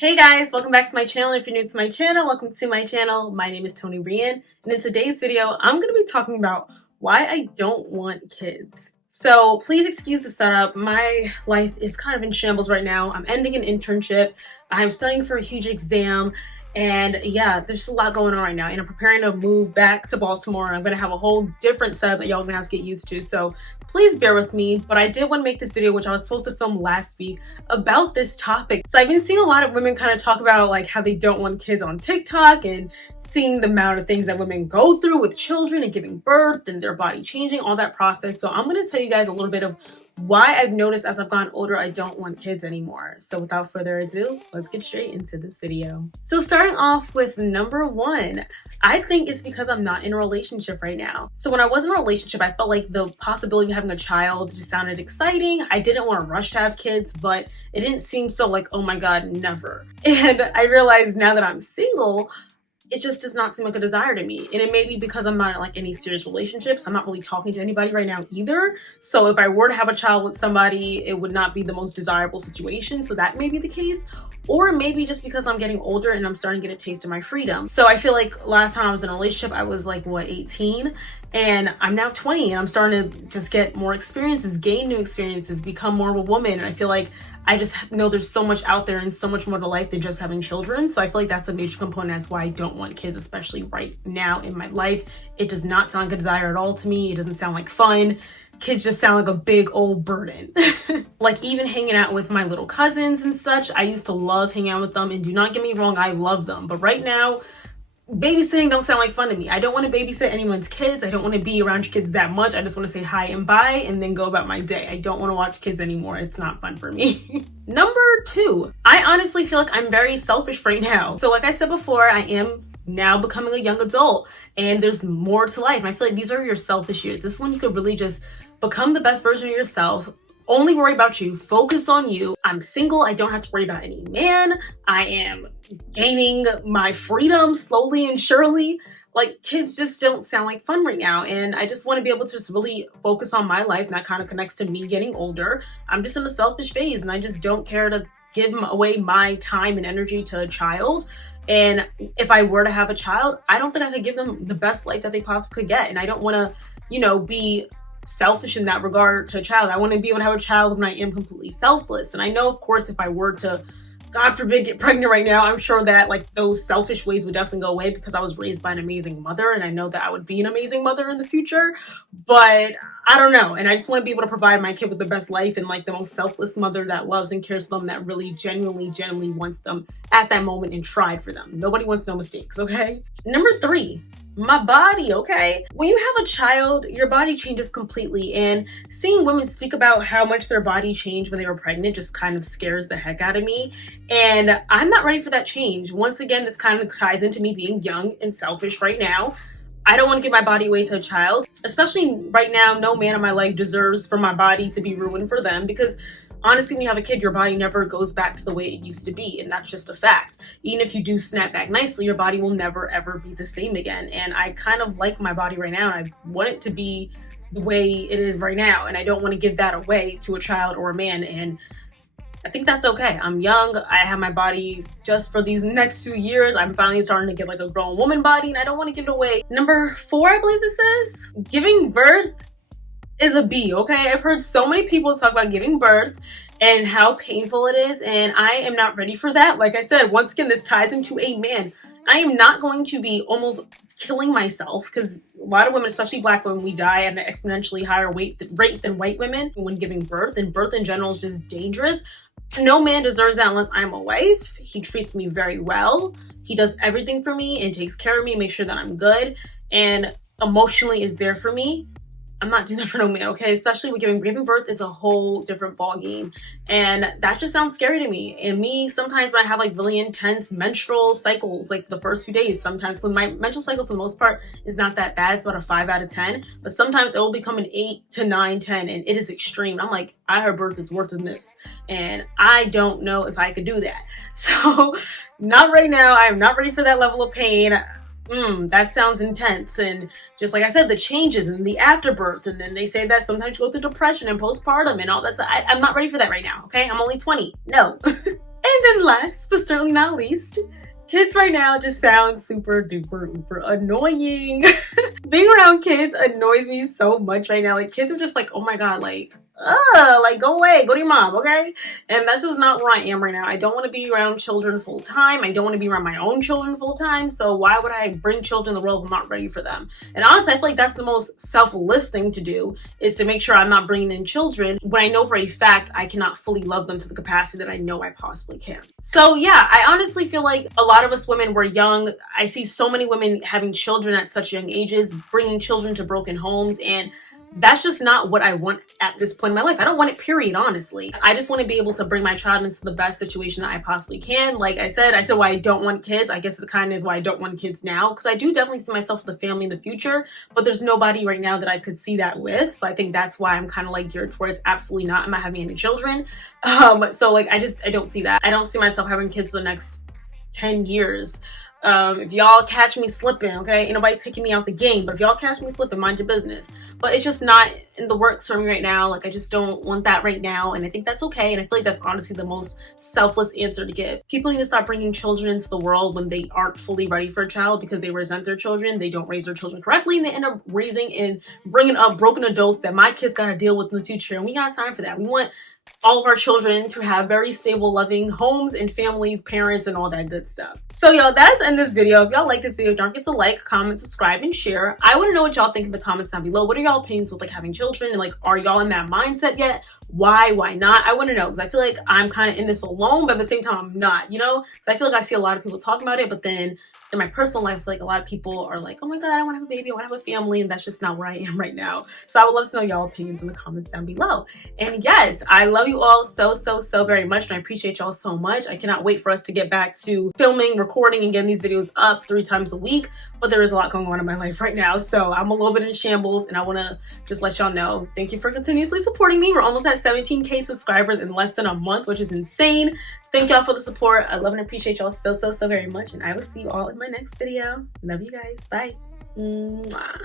Hey guys, welcome back to my channel. If you're new to my channel, welcome to my channel. My name is tonibryanne, and in today's video, I'm going to be talking about why I don't want kids. So please excuse the setup. My life is kind of in shambles right now. I'm ending an internship. I'm studying for a huge exam. And yeah, there's just a lot going on right now. And I'm preparing to move back to Baltimore. I'm going to have a whole different setup that y'all going to have to get used to. So please bear with me. But I did want to make this video, which I was supposed to film last week, about this topic. So I've been seeing a lot of women kind of talk about like how they don't want kids on TikTok and seeing the amount of things that women go through with children and giving birth and their body changing, all that process. So I'm going to tell you guys a little bit of why I've noticed as I've gotten older I don't want kids anymore. So without further ado, let's get straight into this video. So starting off with number one, I think it's because I'm not in a relationship right now. So when I was in a relationship, I felt like the possibility of having a child just sounded exciting. I didn't want to rush to have kids, but it didn't seem so like, oh my God, never. And I realized now that I'm single, it just does not seem like a desire to me. And it may be because I'm not in like any serious relationships. I'm not really talking to anybody right now either. So if I were to have a child with somebody, it would not be the most desirable situation. So that may be the case. Or maybe just because I'm getting older and I'm starting to get a taste of my freedom. So I feel like last time I was in a relationship, I was like, what, 18? And I'm now 20 and I'm starting to just get more experiences, gain new experiences, become more of a woman. And I feel like I just know there's so much out there and so much more to life than just having children. So I feel like that's a major component as why I don't want kids, especially right now in my life. It does not sound like a desire at all to me. It doesn't sound like fun. Kids just sound like a big old burden. Like even hanging out with my little cousins and such, I used to love hanging out with them, and do not get me wrong, I love them. But right now, babysitting don't sound like fun to me. I don't want to babysit anyone's kids. I don't want to be around your kids that much. I just want to say hi and bye and then go about my day. I don't want to watch kids anymore. It's not fun for me. Number two, I honestly feel like I'm very selfish right now. So like I said before, I am now becoming a young adult and there's more to life. And I feel like these are your selfish years. This is when you could really just become the best version of yourself. Only worry about you, focus on you. I'm single, I don't have to worry about any man. I am gaining my freedom slowly and surely. Like kids just don't sound like fun right now. And I just want to be able to just really focus on my life. And that kind of connects to me getting older. I'm just in a selfish phase and I just don't care to give away my time and energy to a child. And if I were to have a child, I don't think I could give them the best life that they possibly could get. And I don't want to, be selfish in that regard to a child. I want to be able to have a child when I am completely selfless. And I know, of course, if I were to, God forbid, get pregnant right now, I'm sure that like those selfish ways would definitely go away because I was raised by an amazing mother and I know that I would be an amazing mother in the future. But I don't know. And I just want to be able to provide my kid with the best life and like the most selfless mother that loves and cares for them, that really genuinely wants them at that moment and tried for them. Nobody wants no mistakes, okay? Number three, my body, okay? When you have a child, your body changes completely, and seeing women speak about how much their body changed when they were pregnant just kind of scares the heck out of me, and I'm not ready for that change. Once again, this kind of ties into me being young and selfish right now. I don't want to give my body away to a child, especially right now. No man in my life deserves for my body to be ruined for them, because honestly, when you have a kid, your body never goes back to the way it used to be. And that's just a fact. Even if you do snap back nicely, your body will never, ever be the same again. And I kind of like my body right now. And I want it to be the way it is right now. And I don't want to give that away to a child or a man. And I think that's okay. I'm young. I have my body just for these next 2 years. I'm finally starting to get like a grown woman body and I don't want to give it away. Number four, I believe this is, giving birth is a B, okay? I've heard so many people talk about giving birth and how painful it is, and I am not ready for that. Like I said, once again, this ties into a man. I am not going to be almost killing myself, because a lot of women, especially Black women, we die at an exponentially higher rate than white women when giving birth, and birth in general is just dangerous. No man deserves that unless I'm a wife. He treats me very well. He does everything for me and takes care of me, makes sure that I'm good, and emotionally is there for me. I'm not doing that for no man, okay? Especially with giving birth is a whole different ball game. And that just sounds scary to me. And me, sometimes when I have like really intense menstrual cycles, like the first few days, sometimes when my menstrual cycle for the most part is not that bad, it's about a 5 out of 10, but sometimes it will become an 8 to 9, 10, and it is extreme. I'm like, her birth is worse than this. And I don't know if I could do that. So not right now. I am not ready for that level of pain. That sounds intense. And just like I said, the changes and the afterbirth, and then they say that sometimes you go through depression and postpartum and all that stuff. I'm not ready for that right now, okay? I'm only 20. No. And then last, but certainly not least, kids right now just sound super duper uber annoying. Being around kids annoys me so much right now. Like, kids are just like, oh my god, like go away, go to your mom, okay? And that's just not where I am right now. I don't want to be around children full time. I don't want to be around my own children full time. So why would I bring children in the world if I'm not ready for them? And honestly, I feel like that's the most selfless thing to do, is to make sure I'm not bringing in children when I know for a fact I cannot fully love them to the capacity that I know I possibly can. So yeah, I honestly feel like a lot of us women were young. I see so many women having children at such young ages, bringing children to broken homes, and that's just not what I want at this point in my life. I don't want it, period, honestly. I just want to be able to bring my child into the best situation that I possibly can. Like I said why I don't want kids. I guess the kind is why I don't want kids now, because I do definitely see myself with a family in the future, but there's nobody right now that I could see that with. So I think that's why I'm kind of like geared towards absolutely not. I'm not having any children. So like, I don't see that. I don't see myself having kids for the next 10 years. If y'all catch me slipping, okay, ain't nobody taking me out the game, but if y'all catch me slipping, mind your business. But it's just not in the works for me right now. Like, I just don't want that right now, and I think that's okay. And I feel like that's honestly the most selfless answer to give. People need to stop bringing children into the world when they aren't fully ready for a child, because they resent their children, they don't raise their children correctly, and they end up raising and bringing up broken adults that my kids gotta deal with in the future, and we got time for that. We want all of our children to have very stable, loving homes and families, parents, and all that good stuff. So y'all, that's in this video. If y'all like this video, don't forget to like, comment, subscribe, and share. I want to know what y'all think in the comments down below. What are y'all opinions with like having children, and like, are y'all in that mindset yet? Why not? I want to know, because I feel like I'm kind of in this alone, but at the same time I'm not, you know? So I feel like I see a lot of people talking about it, but then in my personal life, like, a lot of people are like, oh my god, I want to have a baby, I want to have a family, and that's just not where I am right now. So I would love to know y'all opinions in the comments down below. And yes, I love you all so very much, and I appreciate y'all so much. I cannot wait for us to get back to filming, recording, and getting these videos up 3 times a week, but there is a lot going on in my life right now, so I'm a little bit in shambles, and I want to just let y'all know, thank you for continuously supporting me. We're almost at 17K subscribers in less than a month, which is insane. Thank y'all for the support. I love and appreciate y'all so very much, and I will see you all in my next video. Love you guys. Bye. Mwah.